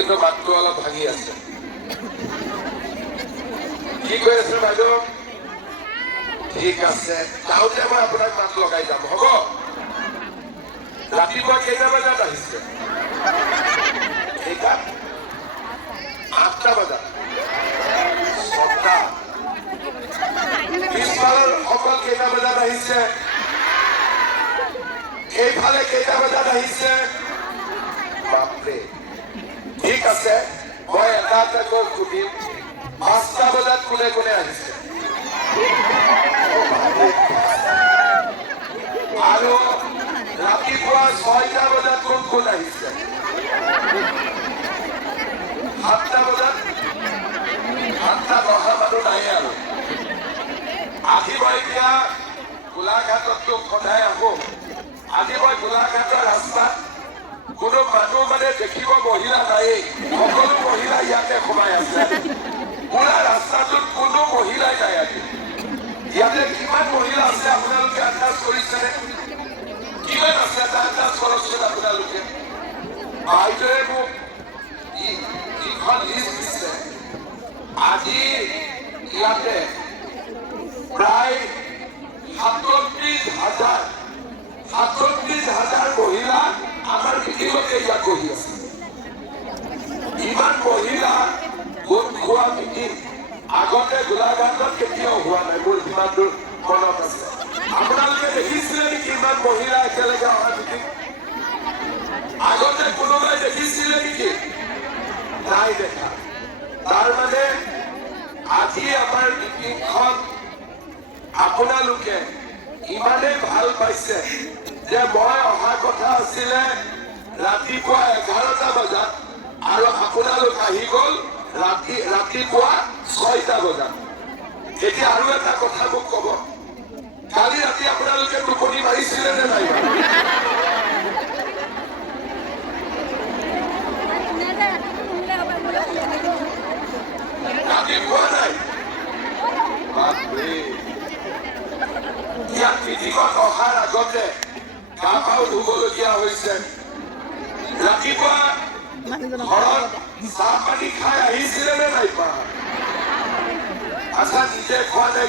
কিন্তু মাতটো অলপ ভাঙি আছে। কি কৈ আছে বাইদেউ? ঠিক আছে, যাওঁতে মই আপোনাক মাত লগাই যাম, হ'ব? ৰাতিপুৱা কেইটা বজাত আহিছে? কেইটা? 8টা বজাত। 6টা। পিছফালৰ সকল কেইটা বজাত আহিছে? এইফালে কেইটা বজাত আহিছে? বাপৰে। ঠিক আছে, মই এটা এটাকৈ সুধিম, 5টা বজাত কোনে কোনে আহিছে? আৰু ৰাতিপুৱা 6টা বজাত কোন কোন আহিছে? 7টা বজাত? 7টা বহা মানুহ নাই আৰু। আহিব এতিয়া গোলাঘাটতো সদায় আহো। আজি মই গোলাঘাটৰ ৰাস্তাত কোনো মানুহ মানে দেখিব মহিলা নায়েই, সকলো মহিলা ইয়াতে সোমাই আছে। পুৰা ৰাস্তাটোত কোনো মহিলাই নাই আজি। ইয়াতে কিমান মহিলা আছে আপোনালোকে আন্দাজ কৰিছেনে? কিমান আছে এটা আন্দাজ কৰকচোন আপোনালোকে। বাইদেৱে মোক ইখন লিষ্ট দিছে। আজি ইয়াতে প্ৰায় 37,000 মহিলা আমাৰ মিটিঙতে ইয়াত বহি আছে। ইমান মহিলা গোট খোৱা মিটিং আগতে গোলাঘাটত কেতিয়াও হোৱা নাই, মোৰ যিমান দূৰ মনত আছে। আপোনালোকে দেখিছিলে নেকি ইমান মহিলা একেলগে অহা মিটিং? আগতে কোনোবাই দেখিছিলে নেকি? নাই দেখা। তাৰমানে আজি আমাৰ মিটিংখন আপোনালোকে ইমানেই ভাল পাইছে যে মই অহা কথা আছিলে ৰাতিপুৱা 11টা বজাত আৰু আপোনালোক আহি গ'ল ৰাতিপুৱা 6টা বজাত। এতিয়া আৰু এটা কথা মোক ক'ব, কালি ৰাতি আপোনালোকে টোপনি মাৰিছিলে নে নাই? ৰাতিপুৱা নাই? ইয়াত মিটিঙত অহাৰ আগতে গা পাও ধুবলগীয়া হৈছে। ৰাতিপুৱা ঘৰত চাহ পানী খাই আহিছিলে নে নাই পা? আচ্ছা, নিজে খোৱা নাই?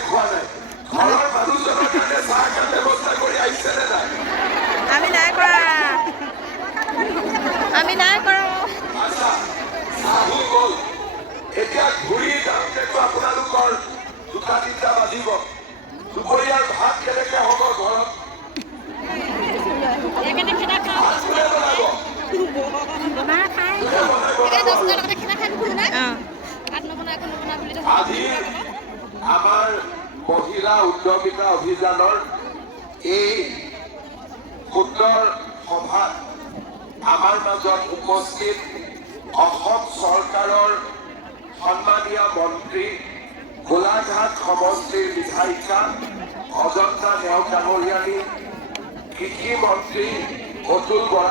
ঘৰৰ মানুহজনৰ কাৰণে চাহ ব্যৱস্থা কৰি আহিছে নে নাই? আমি নাই কৰা। আচ্ছা, চাহো গ'ল। এতিয়া ঘূৰি যাওঁতেতো আপোনালোকৰ 2টা-3টা বাজিব। দুপৰীয়াৰ ভাত কেনেকে হ'ব ঘৰত? আজি আমাৰ মহিলা উদ্যমিতা অভিযানৰ এই সুন্দৰ সভাত আমাৰ মাজত উপস্থিত অসম চৰকাৰৰ সন্মানীয় মন্ত্ৰী, গোলাঘাট সমষ্টিৰ বিধায়িকা অজন্তা নেওগ ডাঙৰীয়ানী, কৃষি মন্ত্ৰী অতুল বৰা।